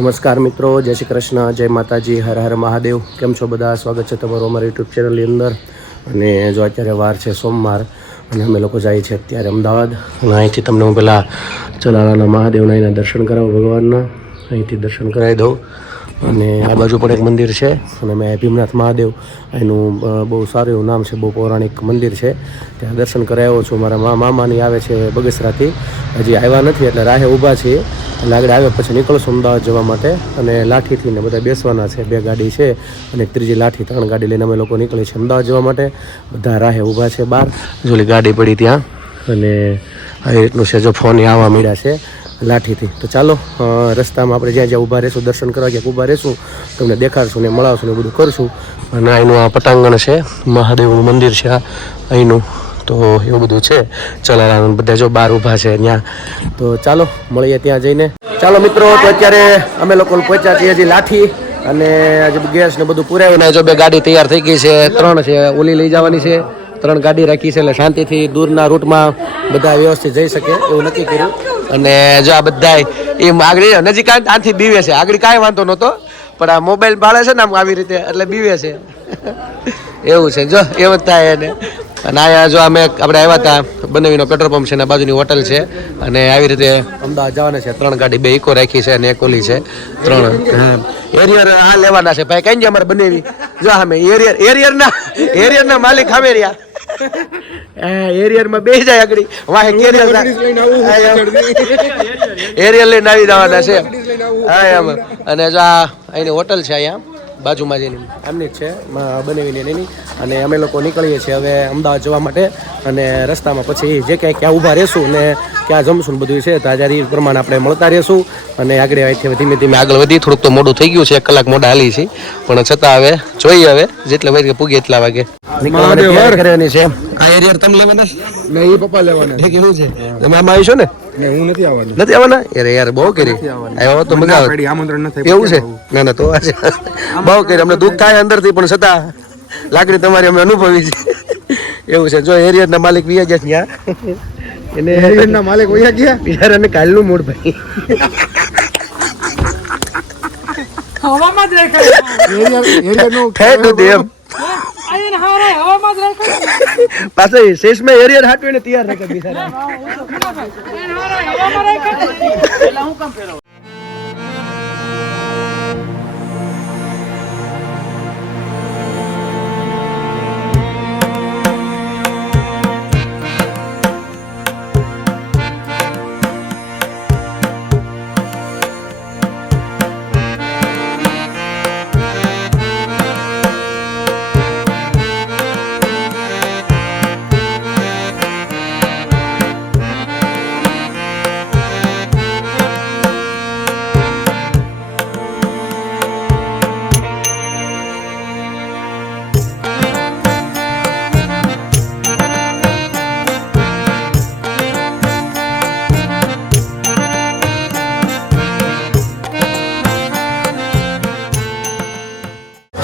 નમસ્કાર મિત્રો, જય શ્રી કૃષ્ણ, જય માતાજી, હર હર મહાદેવ. કેમ છો બધા? સ્વાગત છે તમારું અમારી યુટ્યુબ ચેનલની અંદર. અને જો અત્યારે વાર છે સોમવાર, અને અમે લોકો જઈએ છીએ અત્યારે અમદાવાદ. અને અહીંથી તમને હું પેલા ચલાળાના મહાદેવના એના દર્શન કરાવું ભગવાનના. અહીંથી દર્શન કરાવી દઉં. અને આ બાજુ પણ એક મંદિર છે. અને મેં ભીમનાથ મહાદેવ, એનું બહુ સારું એવું નામ છે, બહુ પૌરાણિક મંદિર છે. ત્યાં દર્શન કરાવ્યો છું. મારા મામાની આવે છે બગસરાથી. હજી આવ્યા નથી, એટલે રાહે ઊભા છીએ. એટલે આગળ આવ્યા પછી નીકળશું અમદાવાદ જવા માટે. અને લાઠીથી ને બધા બેસવાના છે. બે ગાડી છે અને ત્રીજી લાઠી, ત્રણ ગાડી લઈને અમે લોકો નીકળીએ છીએ અમદાવાદ જવા માટે. બધા રાહે ઊભા છે બહાર. જોલી ગાડી પડી ત્યાં. અને આવી રીતનું છે. જો ફોન આવવા મળ્યા છે. લાઠીથી. તો ચાલો રસ્તામાં આપણે જ્યાં જ્યાં ઊભા રહેશું, દર્શન કરવા ક્યાંક ઊભા રહેશું, તમને દેખાડશું ને મળાવશું ને બધું કરશું. અને અહીંનું આ પટાંગણ છે, મહાદેવનું મંદિર છે, આ અહીંનું. તો એવું બધું છે. ચલારાનું બધા જો બહાર ઊભા છે ત્યાં. તો ચાલો, મળીએ ત્યાં જઈને. ચાલો, મિત્રો, તો અત્યારે અમે લોકો પહોંચ્યા છીએ હજી લાઠી અને આજે ગેસ ને બધું પુરાવીને જો બે ગાડી તૈયાર થઈ ગઈ છે. ત્રણ છે, ઓલી લઈ જવાની છે. ત્રણ ગાડી રાખી છે એટલે શાંતિથી દૂરના રૂટમાં બધા વ્યવસ્થિત જઈ શકે એવું નક્કી કર્યું. અને જો આ બધા એમ આગળ નજીક આથી બીવે છે. આગળ કાંઈ વાંધો નહોતો. પણ આ મોબાઈલ ભાડે છે ને આમ આવી રીતે એટલે બીવે છે. એવું છે જો એવું વધતા થાય એને. અને અહીંયા જો અમે આપણે આવ્યા હતા બનાવીનો પેટ્રોલ પંપ છે ને બાજુની હોટલ છે. અને આવી રીતે અમદાવાદ જવાના છે ત્રણ ગાડી બે ઇકો રાખી છે અને એક ઓલી છે ત્રણ એરિયર આ લેવાના છે ભાઈ કઈ અમારે બનાવી. જો અમે એરિયર એરિયરના એરિયરના માલિક અમે રહ્યા. એરિયરમાં બે જાય આગળ. વાહે કેરિયર એરિયલ લઈને આવી જવાના છે. હા એમ. અને જો આ અહીંની હોટલ છે અહીંયા. બાજુમાં જેની એમની જ છે બનાવીને એની. અને અમે લોકો નીકળીએ છીએ હવે અમદાવાદ જવા માટે. અને રસ્તામાં પછી જે ક્યાંય ક્યાં ઊભા રહેશું ને ક્યાં જમશું ને બધું છે તો આજે એ પ્રમાણે આપણે મળતા રહેશું. અને આગળ અહીંથી ધીમે ધીમે આગળ વધી થોડુંક તો મોડું થઈ ગયું છે એક કલાક મોડા હાલી છે પણ છતાં હવે જોઈએ હવે જેટલા વાગે પૂગે એટલા વાગે. નીકળવાની છે. આ એરિયા તમે લેવાના? નહીં એ પપ્પા લેવાના ઠીક એવું છે? તમે આમાં આવીશો ને? ને હું નથી આવવાનું. નથી આવવાના? અરે યાર બહુ કરી. આવ્યો તો મજા આવે. આમંત્રણ નથી એવું છે? ના ના તો આ છે. બહુ કરી. અમને દુઃખ થાય અંદરથી પણ છતાં લાકડી તમારી અમે અનુભવી છે. એવું છે. જો એરિયાના માલિક વિયા ગયા ત્યાં એને ના માલિક વયા ગયા? બિચારાને કાલનું મૂડ ભાઈ. હવામાં જ રહે એરિયા એરિયાનું ફેટ હતી એમ હારે હવામાં જ રાખ્યો પાછા શેષમાં એરિયર હાટવીને તૈયાર રાખે બિચારા હારે હવામાં રાખ્યો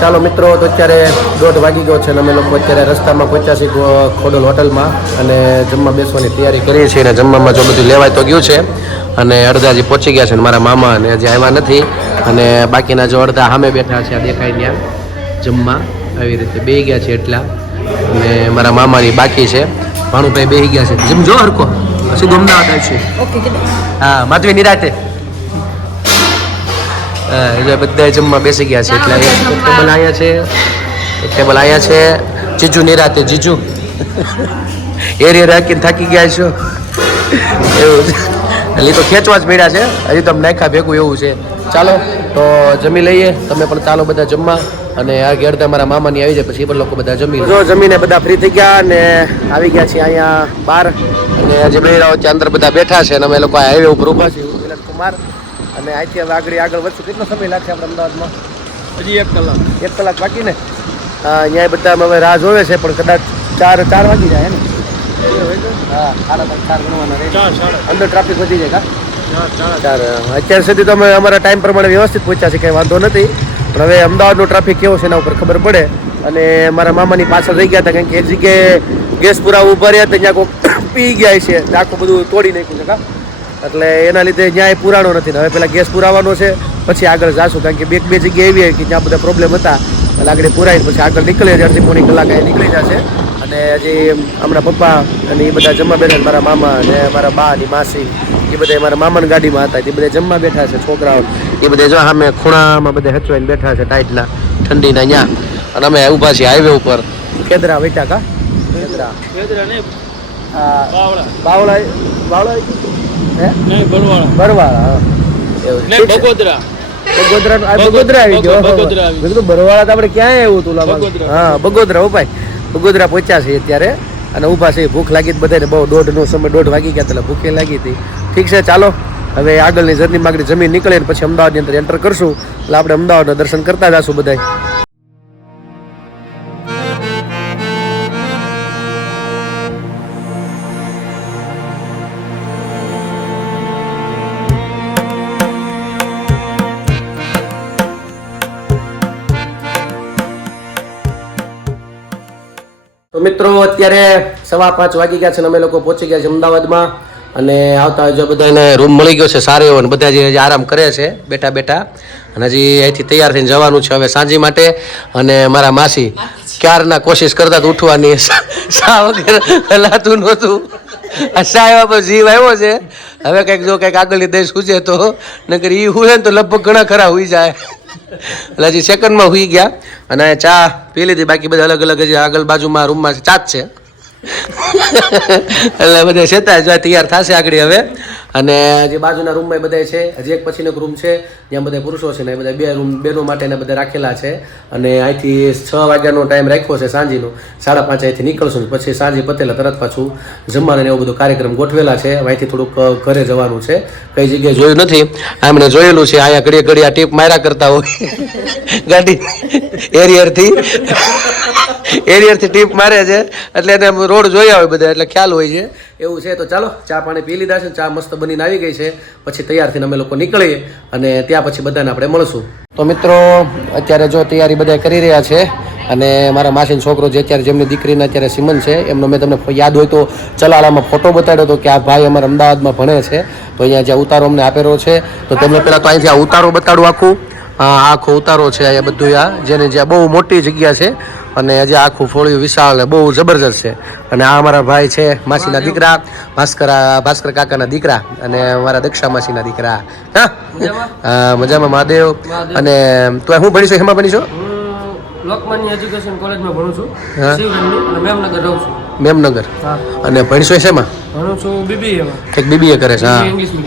ચાલો મિત્રો તો અત્યારે દોઢ વાગી ગયો છે અને અમે લોકો અત્યારે રસ્તામાં પહોંચ્યા છીએ ખોડલ હોટલમાં અને જમવા બેસવાની તૈયારી કરીએ છીએ અને જમવામાં જો બધું લેવાય તો ગયું છે. અને અડધા હજી પહોંચી ગયા છે અને મારા મામા અને હજી આવ્યા નથી. અને બાકીના જો અડધા સામે બેઠા છે આ દેખાય ત્યાં. જમવા આવી રીતે બે ગયા છે એટલા. અને મારા મામાની બાકી છે. ભાણુભાઈ બેહી ગયા છે. જમજો હરકો સીધું અમદાવાદ આવશે. હા માધવી નિરાતે. એટલે બધા જમવા બેસી ગયા છે. એટલે ટેબલ અહીંયા છે ટેબલ અહીંયા છે. જીજુ નિરાતે જીજુ. એરિયા રાખીને થાકી ગયા છો. એવું એટલે તો ખેંચવા જ પડ્યા છે. હજી તો નાખા ભેગું એવું છે. ચાલો તો જમી લઈએ. તમે પણ ચાલો બધા જમવા. અને આ અડધા મારા મામાની આવી જાય પછી એ પણ લોકો બધા જમી જો જમીને બધા ફ્રી થઈ ગયા અને આવી ગયા છે અહીંયા બહાર. અને જમી રહ્યા ત્યાં અંદર બધા બેઠા છે અને અમે લોકો હાઈવે ઉપર ઊભા છીએ. કુમાર. અને અહીંથી હવે આગળ આગળ વધશું. કેટલો સમય લાગશે આપણે અમદાવાદમાં? હજી એક કલાક. એક કલાક બાકી ને? અહીંયા બધા હવે રાહ જોવે છે પણ કદાચ ચાર ચાર વાગી જાય ને? હા સાડા પાંચ ચાર ગણવાના રહે. અંદર ટ્રાફિક વધી જાય કા? ચાર અત્યાર સુધી તો અમે અમારા ટાઈમ પ્રમાણે વ્યવસ્થિત પહોંચ્યા છે કંઈ વાંધો નથી. પણ હવે અમદાવાદનો ટ્રાફિક કેવો છે એના ઉપર ખબર પડે. અને મારા મામાની પાછળ રહી ગયા હતા કારણ કે એક જગ્યાએ ગેસ પુરા ઊભા રહ્યા ત્યાં કોઈ પી ગયા છે આખું બધું તોડી નાખ્યું છે કા? એટલે એના લીધે ન્યાય પુરાણો નથી ને. હવે પેલા ગેસ પુરાવાનો છે પછી આગળ જાશું કારણ કે બે બે જગ્યાએ એવી હોય કે જ્યાં બધા પ્રોબ્લેમ હતા એટલે આગળ પુરાઈને પછી આગળ નીકળે છે અડધી પોણી કલાક અહીં નીકળી જશે. અને હજી હમણાં પપ્પા અને એ બધા જમવા બેઠા મારા મામા અને મારા બા ની માસી એ બધા મારા મામાની ગાડીમાં હતા એ બધા જમવા બેઠા છે છોકરાઓ. એ બધા જો સામે ખૂણામાં બધા હચવાઈને બેઠા છે ટાઈટના ઠંડીના અહીંયા અને અમે ઊભા છીએ હાઈવે ઉપર. કેદરા વેટા કા? કેદરા. કેદરા નહીં. બાવળા. બાવળા બાવળા હે? નહીં બરવાળા. બરવાળા એવું નહીં બગોદરા બગોદરા આ બગોદરા આવી ગયો બગોદરા આવી મેં બરવાળા તો આપણે ક્યાં લાંબા? હા બગોદરા હો ભાઈ. બગોદરા પહોંચ્યા છે અત્યારે અને ઊભા છે ભૂખ લાગી બધાને બહુ દોઢનો સમય દોઢ વાગી ગયા એટલે ભૂખે લાગી હતી. ઠીક છે ચાલો. હવે આગળની જર્ની માંગણી જમીન નીકળે ને પછી અમદાવાદની અંદર એન્ટર કરશું. એટલે આપણે અમદાવાદના દર્શન કરતા જશું બધાય. મિત્રો, અત્યારે સવા પાંચ વાગી ગયા છે અને અમે લોકો પહોંચી ગયા છે અમદાવાદમાં. અને આવતા જો બધાને રૂમ મળી ગયો છે, સારો એવો, અને બધા જે આરામ કરે છે, બેઠા બેઠા. અને હજી અહીંથી તૈયાર થઈને જવાનું છે હવે સાંજી માટે. અને મારા માસી ક્યારના કોશિશ કરતા તો ઉઠવાની. સા વગેરે હલાતું નહોતું. અસા એવા પર જીવ આવ્યો છે. હવે કંઈક જો કંઈક આગળની દેશ સૂચે તો, નકર એ હુએ ને તો લગભગ ઘણા ખરા હોઈ જાય. એટલે હજી સેકન્ડમાં હુઈ ગયા અને ચા પી લીધી. બાકી બધા અલગ અલગ હજી આગળ બાજુમાં રૂમમાં ચા જ છે. એટલે બધા છેતા જ તૈયાર થશે આગળ હવે. અને જે બાજુના રૂમમાં બધા છે, હજી એક પછીનો એક રૂમ છે, જ્યાં બધા પુરુષો છે ને એ બધા બે રૂમ બેનો માટેના બધા રાખેલા છે. અને અહીંથી છ વાગ્યાનો ટાઈમ રાખ્યો છે સાંજીનો. સાડા પાંચ અહીંથી નીકળશું પછી સાંજે પતેલા તરત પાછું જમવાનું એવો બધો કાર્યક્રમ ગોઠવેલા છે. અહીંથી થોડુંક ઘરે જવાનું છે. કઈ જગ્યાએ જોયું નથી. આમણે જોયેલું છે અહીંયા ઘડીએ ઘડીએ ટીપ માર્યા કરતા હોય. ગાડી, એરિયરથી. એરિયરથી ટીપ મારે છે એટલે એને રોડ જોયા હોય બધા એટલે ખ્યાલ હોય છે. એવું છે તો ચાલો ચા પાણી પી લીધા છે ચા મસ્ત બનીને આવી ગઈ છે. પછી તૈયાર થઈને અમે લોકો નીકળીએ અને ત્યાં પછી બધાને આપણે મળશું. તો મિત્રો અત્યારે જો તૈયારી બધા કરી રહ્યા છે અને મારા માસીનો છોકરો જે અત્યારે જેમની દીકરીને અત્યારે સિમન છે એમનો મેં તમને યાદ હોય તો ચલાળામાં ફોટો બતાડ્યો હતો કે આ ભાઈ અમારા અમદાવાદમાં ભણે છે. તો અહીંયા જ્યાં ઉતારો અમને આપેલો છે તો તમને પહેલાં તો અહીંથી આ ઉતારો બતાડું આખું. આખો ઉતારો છે અહીંયા બધું આ જેને જ્યાં બહુ મોટી જગ્યા છે અને હજી આખું ફોળિયું વિશાળ બહુ જબરજસ્ત છે. અને આ અમારા ભાઈ છે માસીના દીકરા ભાસ્કર ભાસ્કર કાકાના દીકરા અને મારા દક્ષા માસીના દીકરા. હા? મજામાં? મહાદેવ. અને તું શું ભણીશું હેમાં ભણી હું લોકમાન્ય એજ્યુકેશન કોલેજમાં ભણું છું. અને મેમનગર રહું છું. મેમનગર. અને ભણશો શેમાં? ભણું છું બીબીએમાં કંઈક બીબીએ કરે છે હા.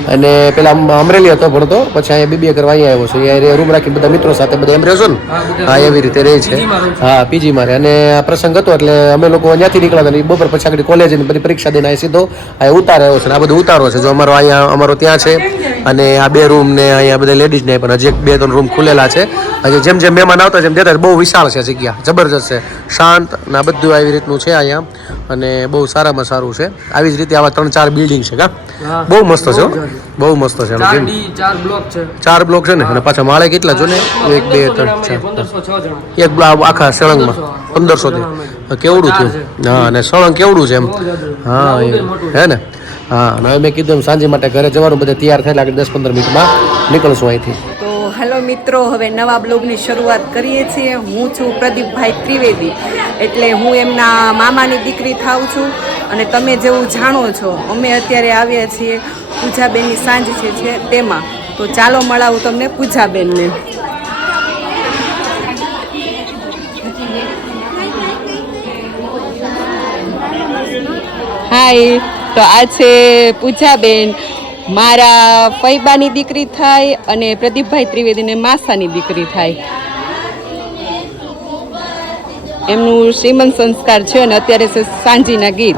અને પેલા અમ- અમરેલી હતો ભણતો પછી અહીંયા બીબીએ કરવા અહીંયા આવ્યો છે. અહીંયા રૂમ રાખીને બધા મિત્રો સાથે બધા એમ રહેશો ને? હા, એવી રીતે રહે છે. હા પીજી મારે અને આ પ્રસંગ હતો એટલે અમે લોકો અહીંયાથી નીકળ્યા હતા બપોર પછી આગળ કોલેજ બધી પરીક્ષા દઈને અહીં સીધો આ ઉતાર આવ્યો છે આ બધું ઉતારો છે. જો અમારો અહીંયા અમારો ત્યાં છે અને આ બે રૂમ ને અહીંયા બધા લેડીઝ ને પણ હજી બે ત્રણ રૂમ ખુલેલા છે. હજી જેમ જેમ મહેમાન આવતા જેમ જતા બહુ વિશાળ છે જગ્યા. જબરજસ્ત છે. શાંત ને આ બધું આવી રીતનું છે અહીંયા. અને બહુ સારામાં સારું છે. આવી જ રીતે આવા ત્રણ ચાર બિલ્ડિંગ છે કા? બહુ મસ્ત છે. બહુ મસ્ત છે ચાર બ્લોક છે. ચાર બ્લોક છે ને? અને પાછા માળે કેટલા જો ને? એક બે ત્રણ ચાર. એક આખા સળંગમાં. પંદરસો થી. કેવડું થયું? હા અને સળંગ કેવડું છે એમ? હા એ હે ને? હા અને હવે મેં કીધું સાંજે માટે ઘરે જવાનું બધા તૈયાર થાય એટલે દસ પંદર મિનિટમાં નીકળશું અહીંથી. હેલો મિત્રો, હવે નવા બ્લોગની શરૂઆત કરીએ છીએ. હું છું પ્રદીપભાઈ ત્રિવેદી, એટલે હું એમના મામાની દીકરી થાઉં છું. અને તમે જેવું જાણો છો, અમે અત્યારે આવ્યા છીએ પૂજાબેનની સાંજ છે છે તેમાં. તો ચાલો મળાવું તમને પૂજાબેનને. હાય, તો આ છે પૂજાબેન. મારા ફૈબાની દીકરી થાય અને પ્રદીપભાઈ ત્રિવેદીને માસાની દીકરી થાય. એમનું શ્રીમંત સંસ્કાર છે અને અત્યારે છે સાંજીના ગીત.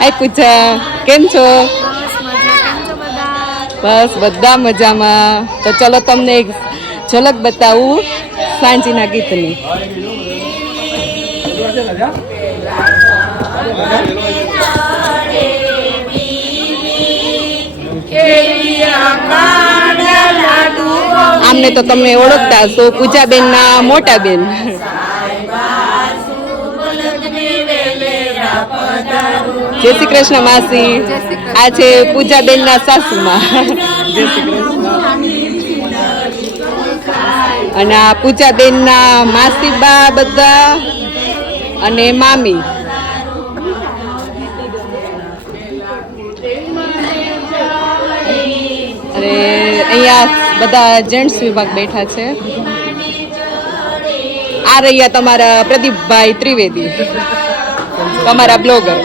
હાય પૂજા, કેમ છો? બસ બધા મજામાં. તો ચલો તમને એક ઝલક બતાવું સાંજીના ગીતની. આમને તો તમે ઓળખતા હશો, પૂજાબેનના મોટા બેન જય શ્રી કૃષ્ણ માસી. આ છે પૂજાબેનના સાસુમાં. જય શ્રી કૃષ્ણ અને આ પૂજાબેનના માસીબા બધા અને મામી. બધા જેન્ટ્સ વિભાગ બેઠા છે. આ રહ્યા તમારા પ્રદીપભાઈ ત્રિવેદી તમારા બ્લોગર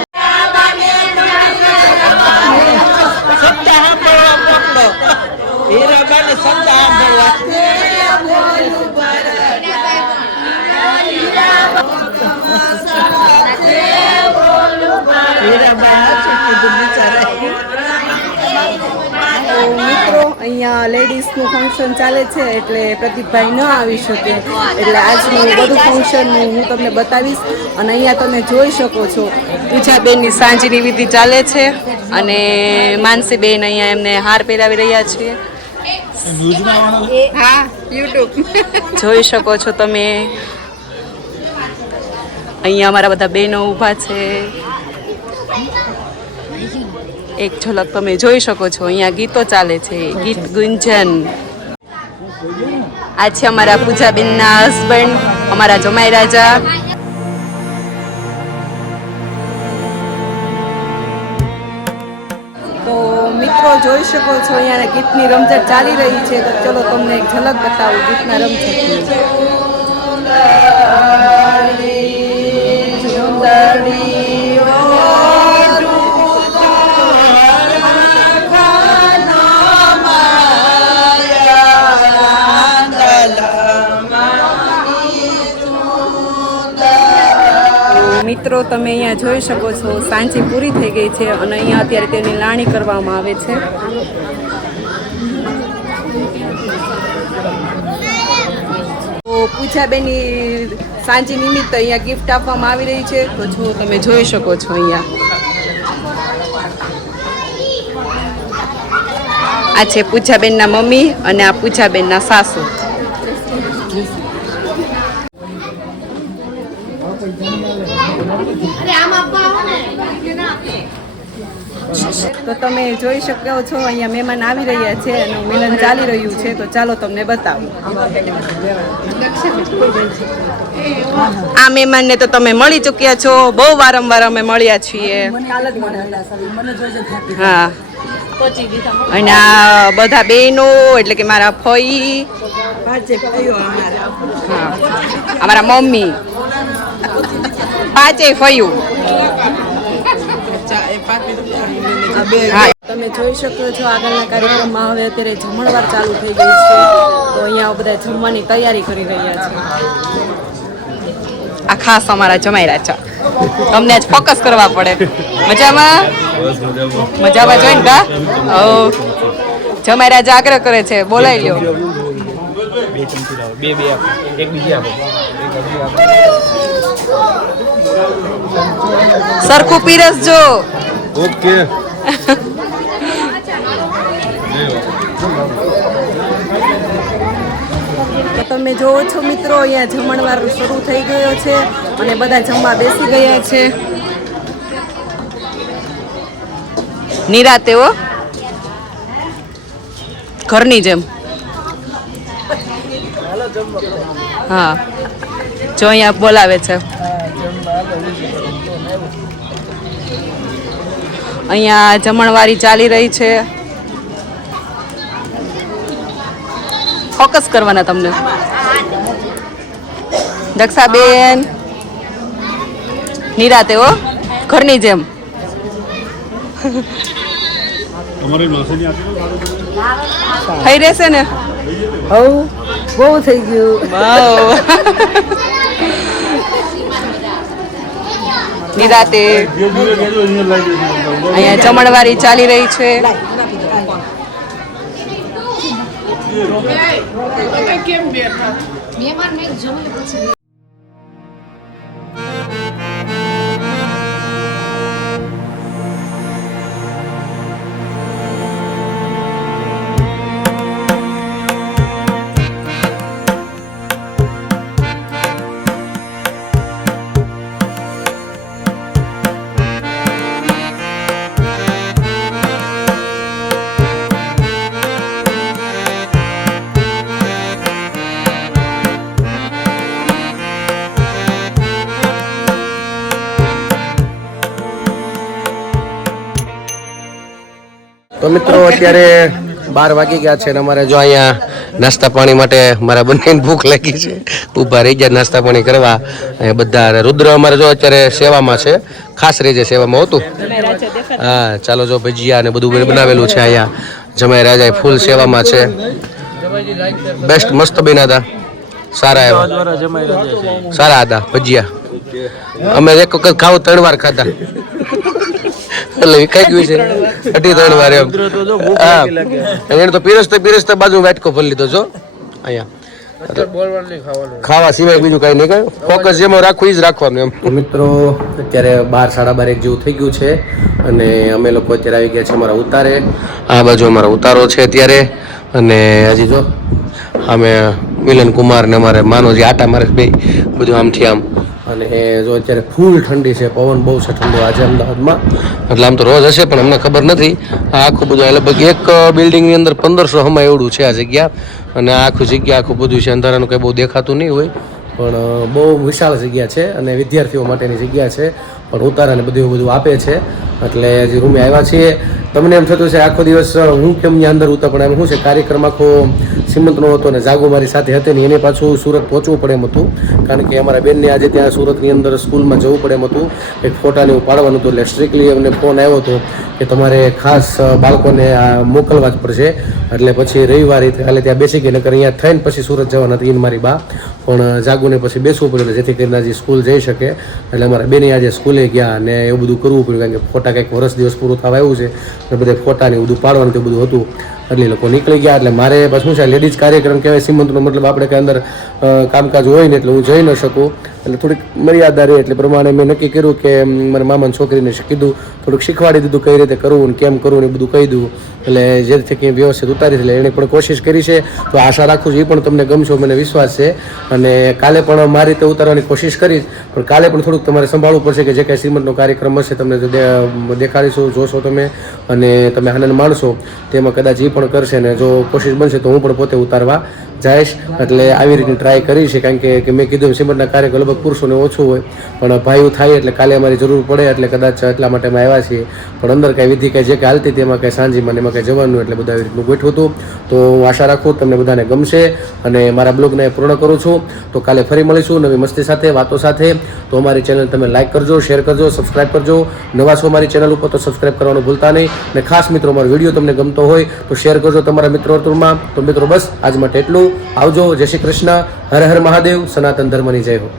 લેડીઝનું ફંક્શન ચાલે છે એટલે પ્રદીપભાઈ ન આવી શકે. એટલે આજનું બધું ફંક્શનનું હું તમને બતાવીશ અને અહીંયા તમે જોઈ શકો છો. પૂજાબેનની સાંજની વિધિ ચાલે છે અને માનસીબેન અહીંયા એમને હાર પહેરાવી રહ્યા છે. હા યુટ્યુબ. જોઈ શકો છો તમે. અહીંયા અમારા બધા બહેનો ઊભા છે. એક ઝલક તમે જોઈ શકો છો અહીંયા ગીતો ચાલે છે ગીત ગુંજન આ છે અમારા પૂજાબેનના હસબન્ડ અમારા જમાઈ રાજા તો મિત્રો જોઈ શકો છો અહીંયા ગીતની રમઝટ ચાલી રહી છે તો ચલો તમને એક ઝલક બતાવું, ગીતના રમઝટની. મિત્રો, તમે અહીંયા જોઈ શકો છો, સાંજે પૂરી થઈ ગઈ છે અને અહીંયા અત્યારે તેની લાણી કરવામાં આવે છે. તો પૂજાબેનની સાંજે નિમિત્તે અહીંયા ગિફ્ટ આપવામાં આવી રહી છે. તો જો તમે જોઈ શકો છો અહીંયા. આ છે પૂજાબેનના મમ્મી અને આ પૂજાબેનના સાસુ. તો તમે જોઈ શકો છો, અહીંયા મહેમાન આવી રહ્યા છે અને મિલન ચાલી રહ્યું છે, તો ચાલો તમને બતાવું. આ મહેમાનને તો તમે મળી ચૂક્યા છો, બહુ વારંવાર અમે મળ્યા છીએ. હા. અને આ બધા બહેનો, એટલે કે મારા ફઈ, હા. અમારા મમ્મી. પાંચેય ફયું તમે જોઈ શકો છો આગળના કાર્યક્રમમાં હવે અત્યારે જમણવાર ચાલુ થઈ ગઈ છે. તો અહીંયા બધા જમવાની તૈયારી કરી રહ્યા છે. આ ખાસ અમારા જમાઈ છે. તમને આજ ફોકસ કરવા પડે. મજામાં? મજામાં જોઈને કા? ઓ. જમાઈ રાજા આગ્રહ કરે છે. બોલાવી લ્યો. સરખું પીરસજો. ઓકે તમે જોવો છો મિત્રો, અહીંયા જમણવાર શરૂ થઈ ગયો છે અને બધા જમવા બેસી ગયા છે. નિરાતે ઘરની જેમ. હા. જો અહીંયા બોલાવે છે. અહીંયા જમણવારી ચાલી રહી છે. ફોકસ કરવાના તમને. દક્ષાબેન. નિરાતે હો ઘરની જેમ. થઈ રહેશે ને? હવ બહુ થઈ ગયું. નિરાતે. અહીંયા જમણવારી ચાલી રહી છે. મિત્રો, અત્યારે બાર વાગી ગયા છે અને અમારે જો અહીંયા નાસ્તા પાણી માટે મારા બંનેને ભૂખ લાગી છે. ઊભા રહી ગયા નાસ્તા પાણી કરવા. અહીંયા બધા રુદ્ર અમારે જો અત્યારે સેવામાં છે. ખાસ રીતે સેવામાં હતું હા, ચાલો જો ભજીયા અને બધું બનાવેલું છે અહીંયા. જમાઈ રાજા ફૂલ સેવામાં છે. બેસ્ટ મસ્ત બન્યા હતા. સારા એવા. સારા હતા, ભજીયા. અમે એક વખત ખાવ, ત્રણ વાર ખાધા. એટલે વિખાઈ ગયું છે. અઢી ત્રણ વાર. એમ. હા. એને તો પીરસતા પીરસતા બાજુ વાટકો ભરી લીધો છો અહીંયા. ખાવા સિવાય બીજું કઈ નહીં કઈ ફોકસ જેમાં રાખવું એ જ રાખવાનું એમ. મિત્રો અત્યારે બાર સાડા બાર એક જેવું થઈ ગયું છે અને અમે લોકો અત્યારે આવી ગયા છે અમારા ઉતારે. આ બાજુ અમારો ઉતારો છે અત્યારે. અને હજી જો અમે મિલન કુમાર ને અમારે માનોજી આટા મારે બે બધું આમથી આમ અને જો અત્યારે ફૂલ ઠંડી છે પવન બહુ છે ઠંડો આજે અમદાવાદમાં. એટલે આમ તો રોજ હશે પણ અમને ખબર નથી. આ આખું બધું આ લગભગ એક બિલ્ડિંગની અંદર પંદરસો હમા એવડું છે આ જગ્યા. અને આખું જગ્યા આખું બધું છે અંધારાનું કંઈ બહુ દેખાતું નહીં હોય. પણ બહુ વિશાળ જગ્યા છે અને વિદ્યાર્થીઓ માટેની જગ્યા છે. પણ ઉતારાને બધું એવું બધું આપે છે. એટલે જે રૂમે આવ્યા છીએ તમને એમ થતું છે આખો દિવસ હું કેમ ત્યાં અંદર ઉતર પણ એમ શું છે કાર્યક્રમ આખો સિમંતનો હતો અને જાગો મારી સાથે હતી ને એને પાછું સુરત પહોંચવું પડે એમ હતું. કારણ કે અમારા બેનને આજે ત્યાં સુરતની અંદર સ્કૂલમાં જવું પડે એમ હતું. એક ફોટાને એવું પાડવાનું હતું એટલે સ્ટ્રિક્ટલી એમને ફોન આવ્યો હતો કે તમારે ખાસ બાળકોને આ મોકલવા જ પડશે. એટલે પછી રવિવારે કાલે ત્યાં બેસી ગઈ, નકર અહીંયા થઈને પછી સુરત જવાના હતી મારી બા. પણ જાગુને પછી બેસવું પડ્યું જેથી કરીને આજે સ્કૂલ જઈ શકે. એટલે અમારા બેને આજે સ્કૂલે ગયા અને એવું બધું કરવું પડ્યું, કારણ કે ફોટા કંઈક વર્ષ દિવસ પૂરું થવા આવ્યું છે. અને બધે ફોટાને બધું પાડવાનું તે બધું હતું. એટલે એ લોકો નીકળી ગયા, એટલે મારે શું છે લેડીઝ કાર્યક્રમ કહેવાય, સિમંતનો મતલબ આપણે કે અંદર કામકાજ હોય ને એટલે હું જઈ ન શકું. એટલે થોડીક મર્યાદા રહે એટલે પ્રમાણે મેં નક્કી કર્યું કે મારા મામાની છોકરીને કીધું, થોડુંક શીખવાડી દીધું કઈ રીતે કરવું ને કેમ કરવું ને એ બધું કહી દઉં. એટલે જેથી કંઈ વ્યવસ્થિત ઉતારી એટલે એણે પણ કોશિશ કરી છે. તો આશા રાખું છું એ પણ તમને ગમશો, મને વિશ્વાસ છે. અને કાલે પણ મારી રીતે ઉતારવાની કોશિશ કરીશ, પણ કાલે પણ થોડુંક તમારે સંભાળવું પડશે કે જે કાંઈ શ્રીમંતનો કાર્યક્રમ હશે તમને દેખાડીશું, જોશો તમે, અને તમે આનંદ માણશો. તેમાં કદાચ એ પણ કરશે ને જો કોશિશ બનશે તો હું પણ પોતે ઉતારવા જઈશ. એટલે આવી રીતની ટ્રાય કરી છે કારણ કે મેં કીધું સિમંતના કાર્ય લગભગ પુરુષોને ઓછું હોય. પણ ભાઈઓ થાય એટલે કાલે અમારી જરૂર પડે એટલે કદાચ એટલા માટે અમે આવ્યા છીએ. પણ અંદર કાંઈ વિધિ કાંઈ જે કાંઈ હાલતી તેમાં કાંઈ સાંજીમાં મને એમાં કાંઈ જવાનું એટલે બધા આવી રીતનું ગોઠવું હતું. તો હું આશા રાખું તમને બધાને ગમશે અને મારા બ્લોગને પૂર્ણ કરું છું. તો કાલે ફરી મળીશું નવી મસ્તી સાથે, વાતો સાથે. તો અમારી ચેનલ તમે લાઈક કરજો, શેર કરજો, સબસ્ક્રાઇબ કરજો. નવા છો મારી ચેનલ ઉપર તો સબસ્ક્રાઇબ કરવાનું ભૂલતા નહીં. અને ખાસ મિત્રો મારો વીડિયો તમને ગમતો હોય તો શેર કરજો તમારા મિત્રો વર્તુળમાં. તો મિત્રો બસ, આજ માટે એટલું. આવજો, જય શ્રી કૃષ્ણ. હર હર મહાદેવ, સનાતન ધર્મની જય હો.